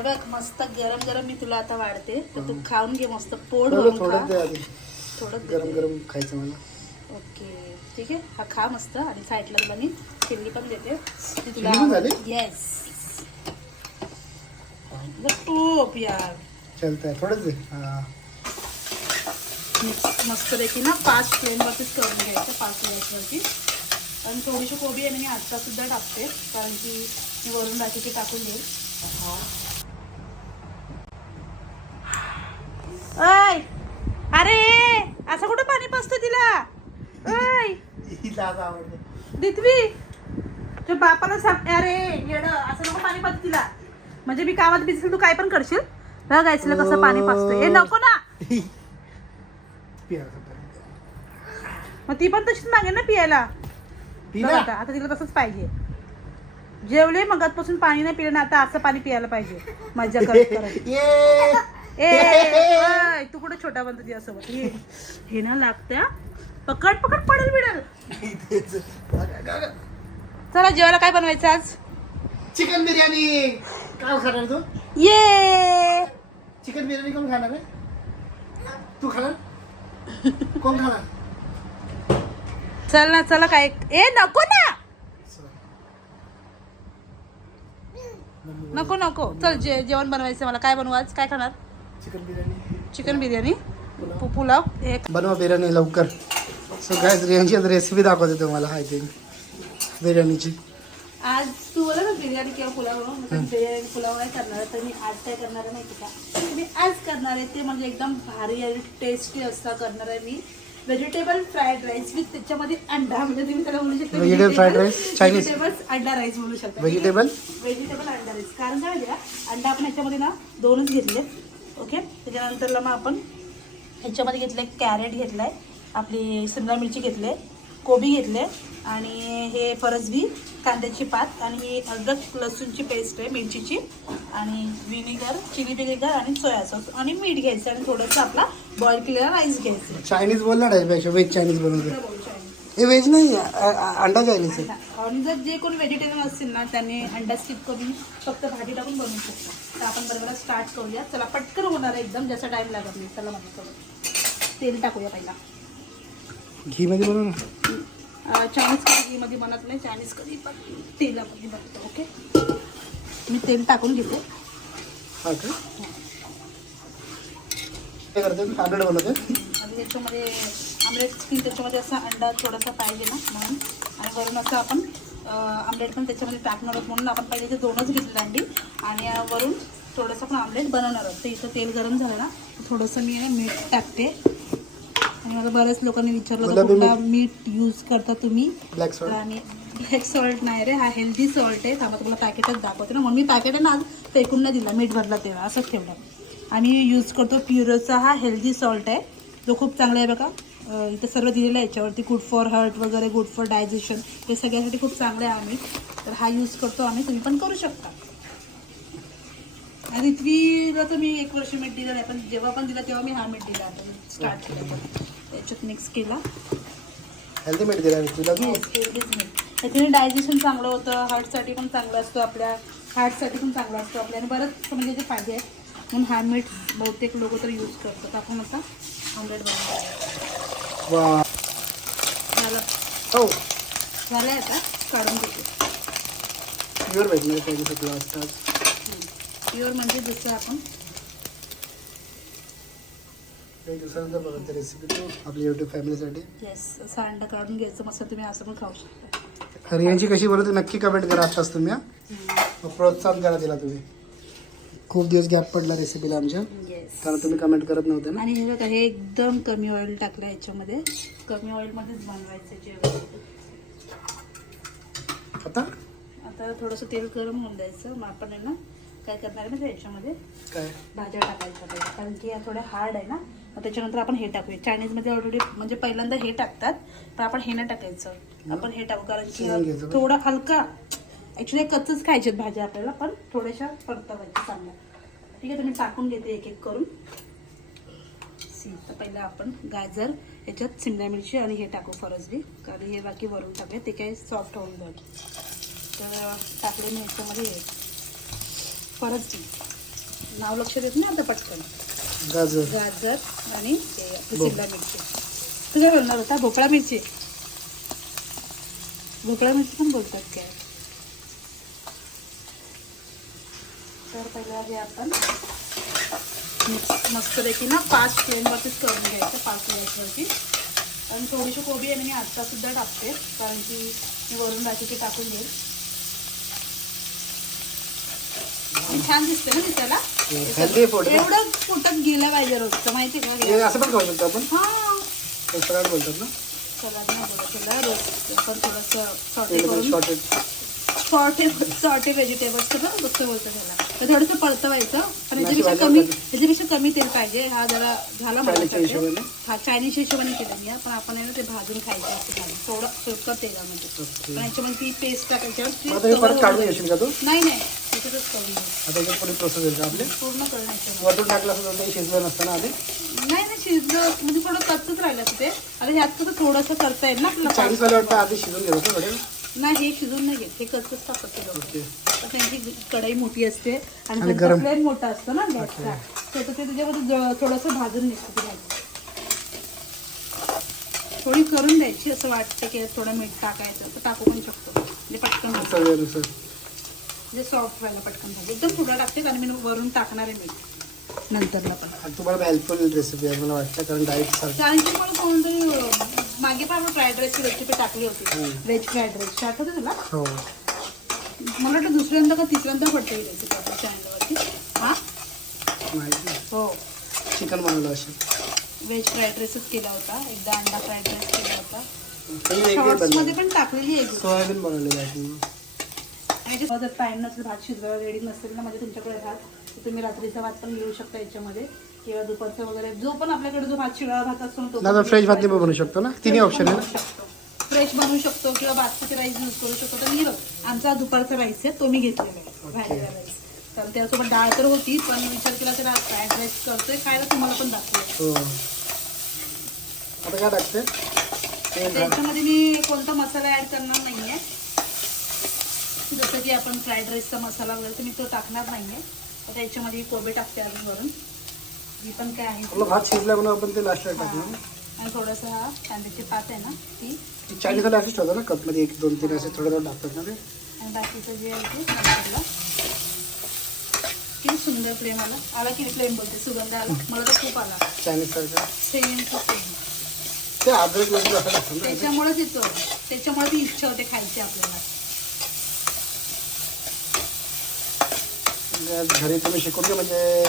हे बघ मस्त गरम गरम मी तुला आता वाढते. तर तू खाऊन घे मस्त पोट थोडं थोडं आधी गरम गरम खायचं मला. ओके ठीक आहे. हा खा मस्त आणि साईडला तुला मी चिल्ली पण देते. ती तुला? येस टोप यार चलतंय. थोडंच हा. मिक्स मस्तपैकी ना पाच फ्लेमवरतीच करून घ्यायचं पाच गॅसवरती आणि थोडीशी कोबी आहे मी आत्ता सुद्धा टाकते कारण की मी वरून बाकीची टाकून देईल. ऐ अरे असं कुठं पाणी पाचतं तिला? ऐ दितवी तुझ्या बापाला सांग. अरे येडं असं नको पाणी पाच तिला. म्हणजे मी कामात बिझी तू काय पण करशील? बघायचं कसं पाणी पाचतं ए नको ना. मग ती पण तशीच मागे ना पियाला. बघ आता आता तिला तसंच पाहिजे. जेवले मगातपासून पाणी नाही पिलं ना आता असं पाणी पियाला पाहिजे. मजा करत करत. ए तू कुठे छोटा बनतो तिच्यासोबत? हे हे ना लागत्या. पकड पकड पडेल बिडेल. चला जेवायला काय बनवायचं आज? चिकन बिर्याणी काय खाणार तू? ये. चिकन बिर्याणी कोण खाणार आहे? तू खाणार? कोण खाणार? चल ना चला काय? ए नको ना. नको नको. चल जे जेवण बनवायचं मला. काय बनवू आज? काय खाणार? चिकन बिर्याणी चिकन बिर्याणी पु- पुलाव एक बनवा बिर्याणी लवकर सो काय बिर्याणीची रेसिपी दाखवते तुम्हाला हाय थिंक बिर्याणीची आज तू बोला ना बिर्याणी किंवा पुलाव बनव मी बिर्याणी पुलाव नाही करणार आहे, तर मी आज काय करणार आहे माहिती का? मी आज करणार आहे ते म्हणजे एकदम भारी आणि टेस्टी असता करणार आहे मी. व्हेजिटेबल फ्राईड राईस विथ त्याच्यामध्ये अंडा. म्हणजे तुम्ही त्याला बोलू शकता Vegetable fried rice, Chinese. Vegetable अंडा राईस बोलू शकता. व्हेजिटेबल व्हेजिटेबल अंडा राईस कारण काय का? अंडा आपण ह्याच्यामध्ये ना दोनच घेतले ओके? त्याच्यानंतरला मग आपण ह्याच्यामध्ये घेतलं आहे कॅरेट घेतलं आहे आपली सिमला मिरची घेतली आहे कोबी घेतले आणि हे फरसबी कांद्याची पात आणि ही अद्रक लसूणची पेस्ट आहे मिरचीची आणि विनेगर चिली विनेगर आणि सोया सॉस आणि मीठ घ्यायचं आणि थोडंसं आपला बॉईल केलेला राईस घ्यायचं. चायनीज बोलला टाईपेक्षा व्हेज चायनीज बनवते हे व्हेज नाही अ- अंडा चायनीज आहे. आणि जर जे कोणी व्हेजिटेरियन असतील ना त्यांनी अंडा स्किप करून फक्त भाजी टाकून बनवू शकतो तर आपण बरोबर स्टार्ट करूया. चला पटकन होणार आहे एकदम जास्त टाइम लागत नाही. चला माझं करू. तेल टाकूया पहिला. घी मध्ये बनव ना. अं, चायनीज कधी घीमध्ये बनत नाही चायनीज कधी पण तेलामध्ये बनतं ओके मी तेल टाकून घेते. हा का? काय आणि त्याच्यामध्ये आमलेट स्किन त्याच्यामध्ये असा अंडा थोडासा पाहिजे ना म्हणून. आणि वरून असं आपण आमलेट पण त्याच्यामध्ये टाकणार आहोत म्हणून आपण पहिले ते दोनच घेतले अंडी. आणि वरून थोडंसं आपण आमलेट बनवणार आहोत. तर इथं तेल गरम झालं ना थोडंसं मी ना मीठ टाकते. आणि मला बऱ्याच लोकांनी विचारलं कुठला मीठ यूज करता तुम्ही? आणि ब्लॅक सॉल्ट नाही रे हा हेल्दी सॉल्ट आहे. थांबा तुम्हाला पॅकेटच दाखवते ना. म्हणून मी पॅकेट आहे ना आज फेकून नाही दिला मीठ भरला तेव्हा. असंच ठेवलं. आणि यूज करतो प्युरोचा हा हेल्दी सॉल्ट आहे. जो खूप चांगला आहे बघा. इथे सर्व दिलेलं आहे याच्यावरती. गुड फॉर हार्ट वगैरे गुड फॉर डायजेशन हे सगळ्यासाठी खूप चांगलं आहे आम्ही. तर हा यूज करतो आम्ही. तुम्ही पण करू शकता. आणि रिथवीला तर मी एक वर्ष मीठ दिलं नाही पण जेव्हा पण दिला तेव्हा मी हा मीठ दिला आता. स्टार्ट केलं त्याच्यात मिक्स केला. हेल्दी मीठ दिला. त्याच्याने डायजेशन चांगलं होतं. हार्टसाठी पण चांगलं असतो आपल्या. हार्टसाठी पण चांगलं असतो आपल्या. आणि बरंच म्हणजे जे फायदे आहेत म्हणून हा मीठ बहुतेक लोक तर यूज करतात. आपण आता ऑमलेट बनवतो झालं हो. झालं आता. काढून घेते. प्युअर व्हेजमध्ये पाहिजे सगळं असतात प्युअर म्हणजे जसं आपण काही दिवसानंतर बघा रेसिपी तू आपल्या युट्यूब फॅमिलीसाठी येस असं अंडा काढून घ्यायचं. मस्त तुम्ही असं पण खाऊ शकता. हरियांची कशी बनवते नक्की कमेंट करा आताच तुम्ही हा. प्रोत्साहन करा तिला तुम्ही. खूप दिवस गॅप पडला रेसिपीला आमच्या. येस कारण तुम्ही कमेंट करत नव्हते ना? आणि हे बघा हे एकदम कमी ऑइल टाकलं याच्यामध्ये. कमी ऑइलमध्येच बनवायचं जेवण. आता? आता थोडंसं तेल गरम होऊन द्यायचं. मग आपण आहे ना काय करणार आहे आहे याच्यामध्ये? काय? भाज्या टाकायच्या कारण की या थोड्या हार्ड आहे ना. मग त्याच्यानंतर आपण हे टाकूया. चायनीजमध्ये ऑलरेडी म्हणजे पहिल्यांदा हे टाकतात पण आपण हे नाही टाकायचं. आपण हे टाकू. कारण शिजवून घ्यायचं की का? थोडा हलका ॲक्च्युली कच्चच खायचे भाज्या आपल्याला पण थोड्याशा परतवायच्या चांगल्या. ठीक आहे मी टाकून घेते एक एक करून. सी तर पहिला आपण गाजर याच्यात शिमला मिरची आणि हे टाकू फरसबी कारण हे बाकी वरून टाकूया ते काय सॉफ्ट होऊन जाईल. तर टाकले मी याच्यामध्ये हे फरसबी. नाव लक्षात येत नाही आता पटकन. गाजर. गाजर आणि ते शिमला मिरची. तू काय बोलणार होता? भोपळा मिरची. भोपळा मिरची पण बोलतात काय? तर पहिला हे आपण मस्तपैकी ना पाच फ्लेमवरतीच करून घ्यायचं पाच गॅसवरती आणि थोडीशी कोबी आहे मी आत्ता सुद्धा टाकते कारण की मी वरून बाकीची टाकून घेईल छान दिसते ना फूड एवढं पोटात गेलं पाहिजे रोजचं माहिती का? असं पण खाऊ शकतो आपण? हा. बोलतात ना? सलाद नाही बोलत त्याला रोज आपण थोडंसं सॉटे करून शॉर्टेज सॉटे सॉटे व्हेजिटेबल्स कसं कसं बोलतं त्याला. तर थोडंसं परतवायचं आणि अशी ह्याच्यापेक्षा कमी ह्याच्यापेक्षा कमी तेल पाहिजे. हा जरा झाला मला? हा चायनीज हिशोबाने केलं मी पण आपण आहे ना ते भाजून खायचं असतं खाली थोडं सुरकं तेलामध्ये. पण ती पेस्ट टाकायची. नाही नाही. त्याच्यातच करून घे. आता याच्यात पुढे प्रोसेस आहे का आपली? पूर्ण करण्याचं वरतून टाकलं असं तर शिजलं नसतं ना आधी? नाही नाही शिजलं. म्हणजे थोडं कच्चच राहिलं तिथे आता ह्यात कसं थोडंसं करता येईल ना आपल्याला चाळीस वाले वाटतं आधी शिजून घेतो ना नाही हे शिजून नाही घेत. हे कच्चच टाकत त्यांची कढई मोठी असते आणि. फ्लेम मोठा असतो ना गॅसचा तर ते त्याच्यामध्ये थोडंसं भाजून निघतं भाजी थोडी करून द्यायची असं वाटतं की थोडं मीठ टाकायचं तर टाकू पण शकतो. म्हणजे पटकन म्हणजे सॉफ्ट व्हायला पटकन भाजी एकदम थोडं टाकते आणि मी वरून टाकणार आहे मीठ. नंतरला पण. तुम्हाला हेल्पफुल रेसिपी आहे मला वाटतं कारण डाईट सारखं. कारण मला कोणतरी मागे पण आपण फ्राईड राईसची रेसिपी टाकली होती. व्हेज फ्राईड राईस आठवतं तुला? हो. मला वाटतं दुसऱ्यांदा का तिसऱ्यांदा पडते ही रेसिपी आपल्या चॅनलवरती हा? माहिती हो. चिकन बनवलं अशी व्हेज फ्राईड राईसच केला होता. एकदा अंडा फ्राईड राईस केला होता. वेगळी बनवली. पण टाकलेली आहे. सोयाबीन बनवलेलं आहे आणि जे जर टाइम नसेल भात शिजवायला रेडी नसेल ना म्हणजे तुमच्याकडे तर तुम्ही रात्रीचा भात पण घेऊ शकता याच्यामध्ये. किंवा दुपारचं वगैरे जो पण आपल्याकडे जो भात शिळा भात असतो ना तो फ्रेश भात बनवू शकतो ना? तिन्ही ऑप्शन आहे ना फ्रेश बनवू शकतो किंवा बासमती राईस यूज करू शकतो. तर मी आमचा दुपारचा राईस आहे तो मी घेतलेला आहे भाजीला राईस कारण त्यासोबत डाळ तर होती पण विचार केला तर फ्राईड राईस करतोय खायला तुम्हाला पण दाखवलं हो. आता काय टाकते त्याच्यामध्ये मी कोणता मसाला ऍड करणार नाहीये. जसं की आपण फ्राईड राईसचा मसाला वगैरे तर मी तो टाकणार नाहीये. त्याच्यामध्ये कोबे टाकते अजून वरून. जी पण काय आहे? आपला भात शिजला म्हणून आपण ते लास्टला हा. टाकलं आणि थोडंसं हा कांद्याची पात आहे ना ती. असेच ठेवतो ना कपमध्ये एक दोन तीन असे थोडं थोडं टाकतात ना ते. आणि बाकीचं जे आहे ते नंतरला किती सुंदर फ्लेम आला. आला किती फ्लेम बोलते? सुगंध आला. मला तर खूप आला. चायनीज सारखं. सेम टू सेम ते अद्रक लसूण असं टाकतात ना. त्याच्यामुळेच येतो. त्याच्यामुळे ती इच्छा होते खायची आपल्याला. घरी तुम्ही शिकून घ्या म्हणजे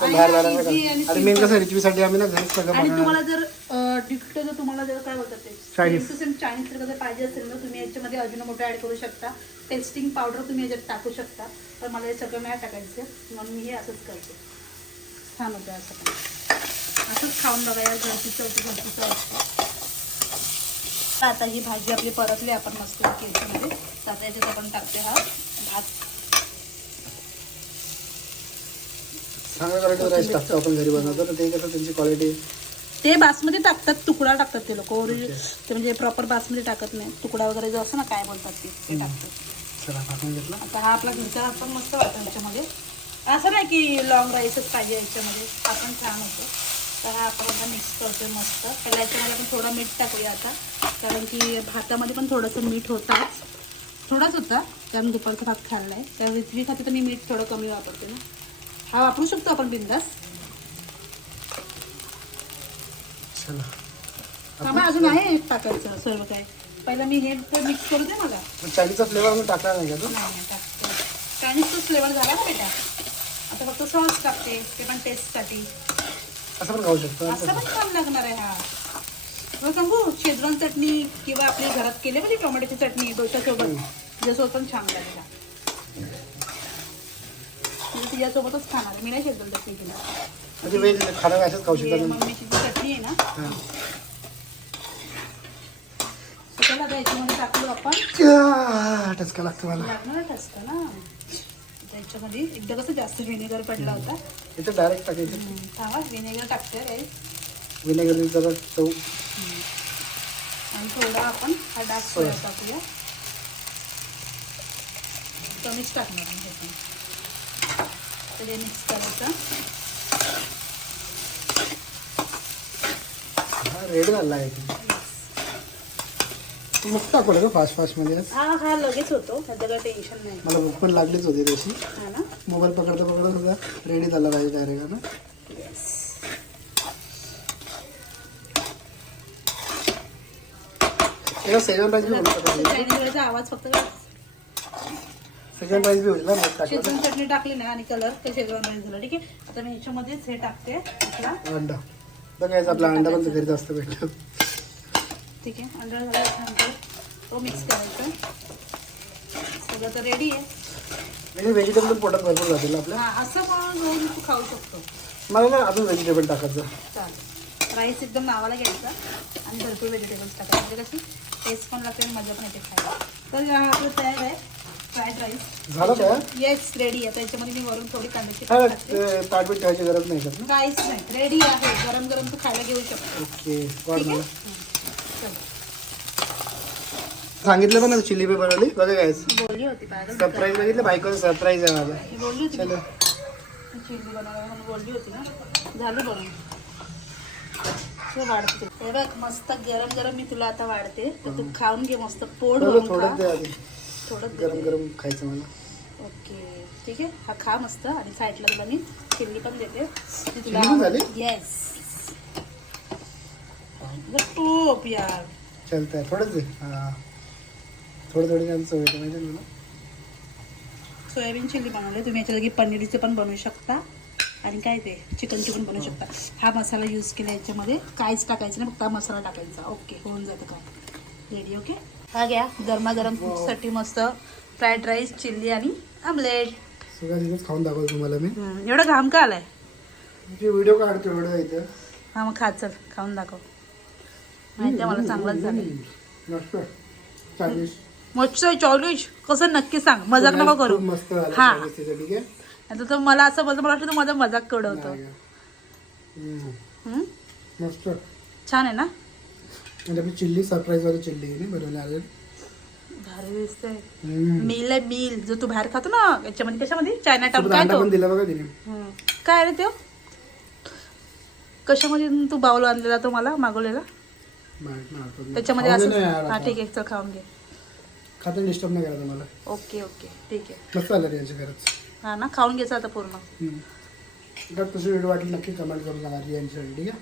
बाहेर नाही आणि मेन कसं रेसिपीसाठी आम्ही ना घरीच सगळं आणि बनवणार तुम्हाला जर डिक्ट जर तुम्हाला जर काय बोलतात ते. Chinese. चायनीज जर कसं पाहिजे असेल तर तुम्ही याच्यामध्ये अजिनोमोटो ऍड करू शकता. टेस्टिंग पावडर तुम्ही याच्यात टाकू शकता. तर मला हे सगळं नाही टाकायचं म्हणून मी हे असंच करते. छान होतं असं पण. असंच खाऊन बघा या घरचीचं होतं घरचीचं असतं तर आता ही भाजी आपली परतली आपण मस्त याच्यामध्ये तर आता याच्यात आपण टाकते हा भात. चांगल्या क्वालिटी राईस टाकतो आपण घरी बनवतो तर ते कसं त्यांची क्वालिटी ते बासमती टाकतात तुकडा टाकतात ते लोक. ओरिजिनल ते म्हणजे प्रॉपर बासमती टाकत नाही. तुकडा वगैरे जो असतो ना काय बोलतात ते ते टाकतात. चला टाकून घेतलं. आता हा आपला घरचा भात पण मस्त वाटतो याच्यामध्ये असं नाही की लॉंग राईसच पाहिजे याच्यामध्ये. हा पण छान होतो. तर हा आपण आता मिक्स करतोय मस्त. पहिला याच्यामध्ये आपण थोडं मीठ टाकूया आता. कारण की भातामध्ये पण थोडंसं मीठ होताच. थोडाच होता. कारण दुपारचा भात खाल्ला आहे त्या खाते तर मी मीठ थोडं कमी वापरते ना. हा वापरू शकतो आपण बिंदास थांबा अजून आहे टाकायचं सर्व काय पहिला मी हे मिक्स करू दे मला मग चायनीजचा फ्लेवर आम्ही टाकला नाही का तो नाही नाही टाकते चायनीजचाच फ्लेवर झाला ना बेटा आता फक्त सॉस टाकते ते पण टेस्टसाठी असं पण खाऊ शकतो असं पण छान लागणार आहे हा तुला सांगू शेजवान चटणी किंवा आपली घरात केली म्हणजे टोमॅटोची चटणी डोशासोबत त्याच्यासोबत पण छान लागेल हा. म्हणजे तिच्यासोबतच खाणार. मी नाही शेजवान चटणी केली म्हणजे वेज खाणं असंच खाऊ हे शकतो मम्मीची जी चटणी आहे ना हां. त्याला आता याच्यामध्ये टाकलो आपण. आह, टचका लागतो मला. लागणार असतं ना? त्याच्यामध्ये एकदा कसं जास्त व्हिनेगर पडला होता. इथं डायरेक्ट टाकायचं. थांबा व्हिनेगर टाकते राईस विनेगर जरा चव. आणि थोडा आपण हा डार्क सोया. टाकूया. कमीच टाकणार हे हे मिक्स करायचं. हा रेड झाला आहे मग टाकवलं का फास्ट फास्टमध्ये आज हा हा लगेच होतो. त्याचं काही टेन्शन नाही. मला भूक पण लागलीच होती तशी. हा ना? मोबाईल पकडता पकडता सुद्धा रेडी झाला पाहिजे डायरेक्ट ना? सेकंड राईस आवाज फक्त सेकंड राईस बी होईल ना मग टाकलं शेजवान चटणी टाकली ना आणि कलर ते शेजवान राईस झालं. ठीक आहे? आता मी ह्याच्यामध्येच हे टाकते आपला. अंडा. बघायचं आपला अंडा पण घरीच असतं भेटत ठीक आहे? अंडा झाल्यानंतर तो. मिक्स करायचा. सगळं तर रेडी आहे. म्हणजे व्हेजिटेबल पण पोटात भरपूर जातील ना आपल्या? हा असं पण घेऊन तू खाऊ शकतो. मला ना अजून व्हेजिटेबल टाकायचं. चालेल. राईस एकदम नावाला घ्यायचा आणि भरपूर व्हेजिटेबल्स टाकायचे. म्हणजे कशी? टेस्ट पण लागते आणि मजा पण येते खायला. तर हा आपलं तयार आहे. Fried rice. झालं का? येस रेडी आहे. त्याच्यामध्ये मी वरून थोडी कांद्याची हा ताटबीट ठेवायची गरज नाही काहीच नाही. रेडी आहे. गरम गरम तू खायला घेऊ शकतो. ओके वाढ मला. चल. सांगितलं पण चिल्ली पे बनवली बघा काय बोलली होती सरप्राईज बघितलं? बायकोचं सरप्राईज आहे माझा. मी बोलली होती. चलो. बनवायला म्हणून बोलली होती ना. झाली बनवून. तू वाढते. हे बघ मस्त गरम गरम मी तुला आता वाढते. तर तू खाऊन घे मस्त. पोट थोडं आधी. थोडं गरम गरम खायचं मला. ओके. ठीक आहे. हा खा मस्त. आणि साईडला तुला मी चिल्ली पण देते. ती झाली? येस टोप यार. चलतंय. थोडंच दे. हां. थोडं थोडी त्यांचं चव येतं. माहिती आहे तुला सोयाबीन चिल्ली बनवले. तुम्ही याच्या जागी पनीरचे पण बनवू शकता. आणि काय ते? चिकनची पण बनवू शकता. हा मसाला यूज केला याच्यामध्ये. काहीच टाकायचं नाही. फक्त हा मसाला टाकायचा. ओके. होऊन जातं काय रेडी ओके हा घ्या गरमागरमसाठी मस्त फ्राईड राईस चिल्ली आणि आमलेट. खाऊन दाखवतो तुम्हाला मी. एवढा घाम का आलाय? व्हिडिओ काढतो व्हिडिओ इथं. हा मग खा चल खाऊन दाखव. माहिती आहे मला चांगलंच झालं मस्त. चॉलीज. कसं नक्की सांग मजाक नको करू. हा. आता तर मला असं बोलतो मला वाटतं माझा मजाक कडवतो? मस्त. छान आहे ना? म्हणजे आपली चिल्ली सरप्राईज वाली चिल्ली आहे ना बनवली आले भारी दिसते हम्म. मिल आहे मिल. जो तू बाहेर खातो ना याच्यामध्ये कशामध्ये? चायना काय अंडा तो? पण दिला बघा तिने. हम्म. काय रे तो? कशामध्ये तू बाऊल आणलेला तो मला मागवलेला? माहीत नाही आठवत नाही. त्याच्यामध्ये खाऊ दे असं ना यार हा आता. ठीक आहे चल खाऊन घे. खाताना डिस्टर्ब नाही करायचं मला. Okay okay. ठीक आहे. मस्त आलं रे यांच्या घरात. हा ना खाऊन घ्यायचं आता पूर्ण. हम्म. जर तुझी व्हिडिओ वाटली नक्की कमेंट करून सांगा रियांची ठीक आहे?